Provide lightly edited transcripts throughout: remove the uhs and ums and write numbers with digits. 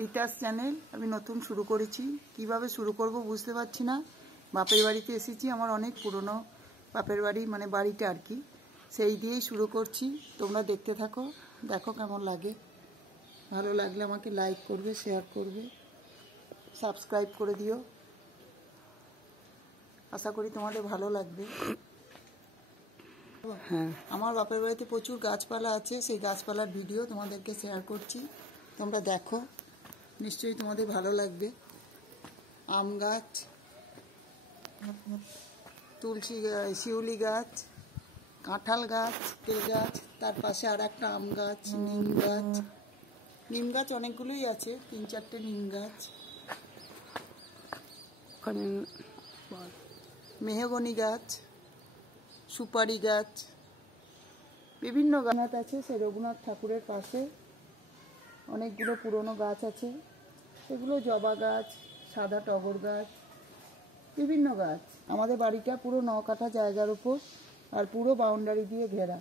রিতাস channel. আমি নতুন শুরু করেছি, কিভাবে শুরু করব বুঝতে পারছি না। বাপের বাড়িতে এসেছি, আমার অনেক পুরনো বাপের বাড়ি, মানে বাড়িটা আর কি, সেই দিয়েই শুরু করছি। তোমরা দেখতে থাকো, দেখো কেমন লাগে। ভালো লাগলে আমাকে লাইক করবে, শেয়ার করবে, সাবস্ক্রাইব করে দিও। আশা করি তোমাদের ভালো লাগবে। হ্যাঁ, আমার বাপের বাড়িতে প্রচুর গাছপালা আছে, সেই গাছপালার ভিডিও তোমাদেরকে শেয়ার করছি, তোমরা দেখো, নিশ্চয়ই তোমাদের ভালো লাগবে। আম গাছ, তুলসী গাছ, শিউলি গাছ, কাঁঠাল গাছ, তেল গাছ, তার পাশে আর একটা আম গাছ, নিম গাছ। নিম গাছ অনেকগুলোই আছে, 3-4টে নিম গাছ, মেহগনি গাছ, সুপারি গাছ, বিভিন্ন গাছ আছে। সেই রঘুনাথ ঠাকুরের পাশে অনেকগুলো পুরনো গাছ আছে, সেগুলো জবা গাছ, সাদা টগর গাছ, বিভিন্ন গাছ। আমাদের বাড়িটা পুরো 9 কাঠা জায়গার উপর, আর পুরো বাউন্ডারি দিয়ে ঘেরা।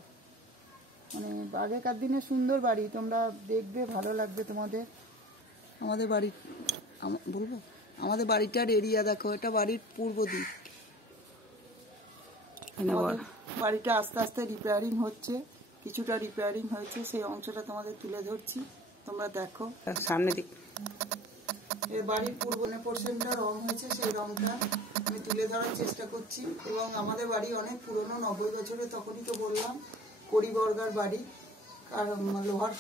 মানে আগেকার দিনে সুন্দর বাড়ি, তোমরা দেখবে, ভালো লাগবে তোমাদের। আমাদের বাড়ি বলবো, আমাদের বাড়িটার এরিয়া দেখো, এটা বাড়ির পূর্ব দিক। বাড়িটা আস্তে আস্তে রিপেয়ারিং হচ্ছে, কিছুটা রিপেয়ারিং হয়েছে, সেই অংশটা তোমাদের তুলে ধরছি, তোমরা দেখো। সামনে দিক এর বাড়ির পূর্ব পোর্শনটা রং হয়েছে, সেই রংটা আমি তুলে ধরার চেষ্টা করছি। এবং আমাদের বাড়ি অনেক পুরনো, 90 বছরের, তখনই তো বললাম কড়িবর্গার বাড়ি, কারণ লোহার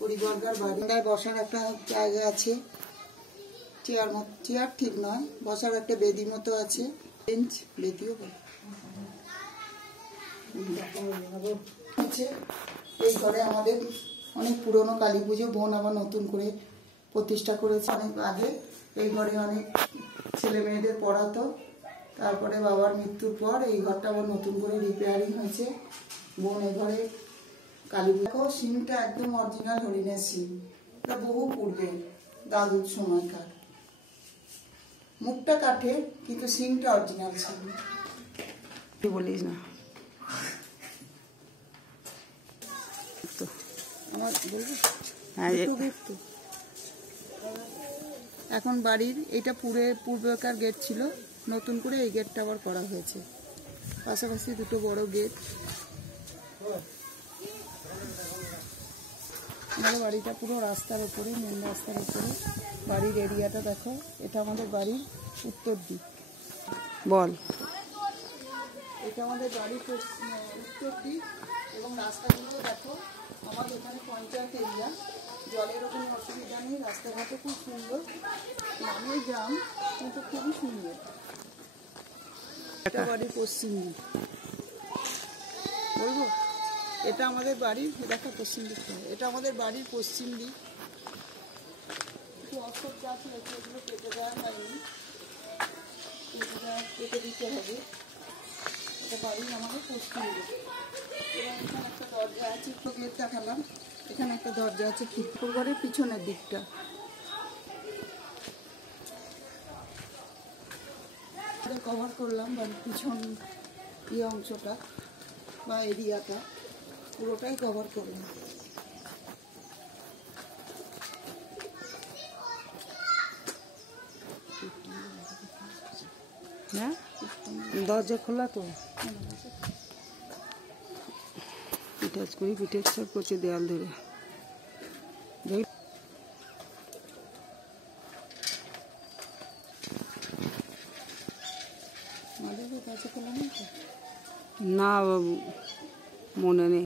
কড়িবর্গার বাড়ি। বসার একটা জায়গা আছে, চেয়ার ঠিক নয়, বসার একটা বেদি মতো আছে, বেঞ্চ, বেদিও বলে। এই ঘরে আমাদের অনেক পুরনো কালী পুজো, বোন আবার নতুন করে প্রতিষ্ঠা করেছে অনেক আগে। এই ঘরে অনেক ছেলে মেয়েদের পড়াতো, তারপরে বাবার মৃত্যুর পর এই ঘরটা আবার নতুন করে রিপেয়ারিং হয়েছে। বোন এই ঘরে কালী পুজো, সিংটা একদম অরিজিনাল হরিণের সিং, এটা বহু পূর্বে, দাদুর সময়কার। মুখটা কাঠের, কিন্তু সিংটা অরিজিনাল সিং। কি বলিস না, আমার বলবো এখন বাড়ির এটা পূর্বেকার গেট ছিল, নতুন করে এই গেটটা আবার করা হয়েছে, পাশাপাশি দুটো বড় গেট। আমাদের বাড়িটা পুরো রাস্তার উপরে, মেন রাস্তার উপরে। বাড়ির এরিয়াটা দেখো, এটা আমাদের বাড়ির উত্তর দিক। বল, এটা আমাদের বাড়ির উত্তর দিক। এবং রাস্তাগুলো দেখো, আমাদের এখানে পঞ্চায়েত এরিয়া, জলের কোনো অসুবিধা নেই, রাস্তাঘাটও খুব সুন্দর, নামে গ্রাম কিন্তু খুবই সুন্দর। এটা বাড়ির পশ্চিম দিক, বলবো এটা আমাদের বাড়ির, দেখো পশ্চিম দিকটা, এটা আমাদের বাড়ির পশ্চিম দিক। কিছু অশোক গাছ রয়েছে, এগুলো কেটে দেওয়া হয়নি, কেটে দিতে হবে। এটা বাড়ির আমাদের পশ্চিম দিক। এবং এখানে একটা দরজা আছে, একটু গেট দেখালাম, এখানে একটা দরজা আছে ঠাকুর ঘরের পিছনের দিকটা। কভার করলাম বাড়ির পিছন অংশটা বা এরিয়াটা পুরোটাই কভার করলাম। হ্যাঁ, দরজা খোলা তো, পিঠাজ করি, পিঠের সব করছে দেয়াল ধরে। না, মনে নেই।